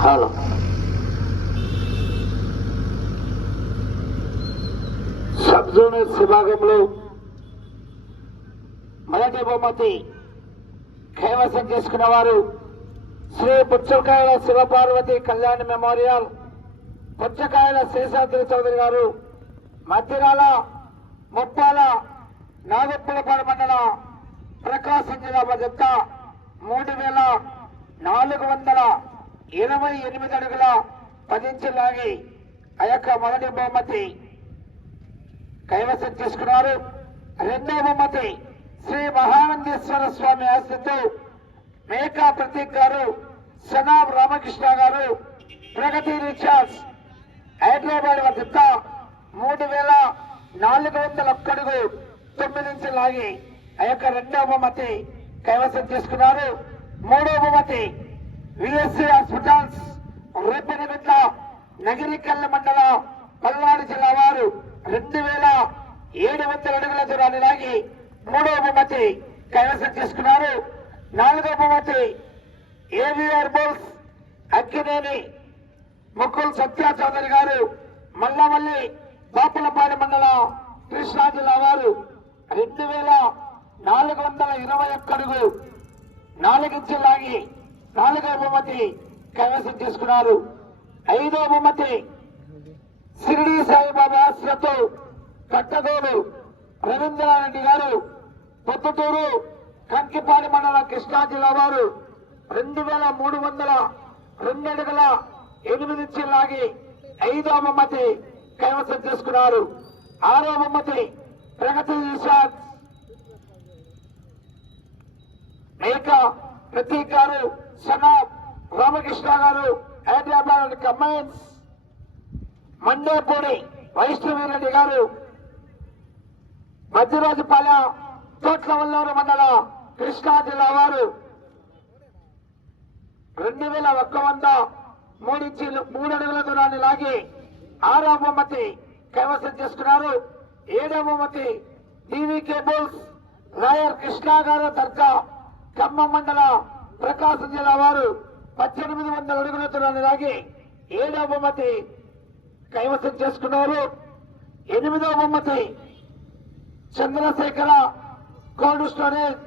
కాలం sub junior విభాగంలో మొదటి బహుమతి కైవసం చేసుకున్న వారు శ్రీ పుచ్చకాయల శివపార్వతి కళ్యాణ్ మెమోరియల్ పుచ్చకాయల శేషాద్రి చౌదరి గారు మధ్యరాల ముప్పాల నాగప్పులపాడు మండల ప్రకాశం జిల్లా చెప్తా మూడు వేల నాలుగు వందల ఇరవై ఎనిమిది అడుగుల పదించి లాగి ఆ యొక్క మొదటి బహుమతి కైవసం చేసుకున్నారు. రెండవ బహుమతి శ్రీ మహానందేశ్వర స్వామి ఆస్తితో మేకా ప్రతీక్ గారు సనాబ్ రామకృష్ణ గారు ప్రగతి రిచార్డ్స్ హైదరాబాద్ వద్ద మూడు వేల నాలుగు వందల ఒక్కడుగు తొమ్మిది నుంచి లాగి ఆ యొక్క రెండవ బహుమతి కైవసం చేసుకున్నారు. మూడవ బహుమతి హాస్పిటల్స్ రేపనిమిట్ల నగిరికల్ల మండల పల్నాడు జిల్లా వారు రెండు వేల ఏడు వందల అడుగుల దూరాన్ని లాగి మూడవ బహుమతి కైవసం చేసుకున్నారు. నాలుగవ బహుమతి ఏవిఆర్ బోల్స్ అక్కినేని ముకుల్ సత్య చౌదరి గారు మల్లవల్లి బాపులపాడు మండల కృష్ణా జిల్లా వారు రెండు వేల నాలుగు వందల ఇరవై ఒక్క అడుగు నాలుగించి లాగి నాలుగవ బహుమతి కైవసం చేసుకున్నారు. ఐదో బహుమతి సిరిడి సాయిబాబా ఆశ్రతో కట్టగోలు రవీంద్రారెడ్డి గారు. పొద్దుటూరు కంకిపాడి మండలం కృష్ణా జిల్లా వారు. రెండు వేల మూడు వందల రెండు అడుగుల ఎనిమిది ఇంచి లాగి ఐదో బహుమతి కైవసం చేసుకున్నారు. ఆరో బహుమతి ప్రగతి నిషాద్ మేక ప్రతీక్ గారు. సనాబ్ రామకృష్ణ గారు హైదరాబాద్ కంబైన్స్ మండేపూడి వైష్ణవీరెడ్డి గారు మధ్యరాజుపాల తోట్లవల్లూరు మండల కృష్ణా జిల్లా వారు. రెండు వేల ఒక్క వంద మూడించి మూడు అడుగుల దూరాన్ని లాగి ఆరో బహుమతి కైవసం చేసుకున్నారు. ఏడో బహుమతి టీవీ కేబుల్స్ రాయర్ కృష్ణా గారు దర్గా ఖమ్మం మండల ప్రకాశం జిల్లా వారు పద్దెనిమిది వందల అడుగుల దూరాన్ని లాగి ఏడో బహుమతి కైవసం చేసుకున్నారు. ఎనిమిదో బహుమతి చంద్రశేఖర కోల్డ్ స్టోరేజ్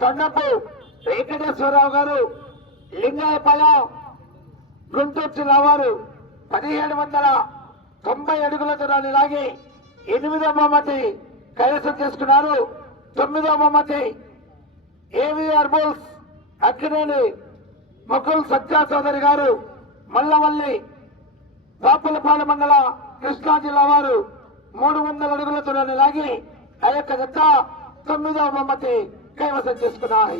తొండపు వెంకటేశ్వరరావు గారు లింగాయపాలెం గుంటూరు జిల్లా వారు పదిహేడు వందల తొంభై అడుగుల దూరాన్ని లాగి ఎనిమిదో బహుమతి కైవసం చేసుకున్నారు. తొమ్మిదో బహుమతి ఏవిఆర్ బుల్స్ అక్కినేని మొక్కలు సత్యా చౌదరి గారు మల్లవల్లి బాపులపాడు మండల కృష్ణా జిల్లా వారు మూడు వందల అడుగుల దూరాన్ని లాగి ఆ యొక్క జత తొమ్మిదవ బహుమతి కైవసం చేసుకున్నారు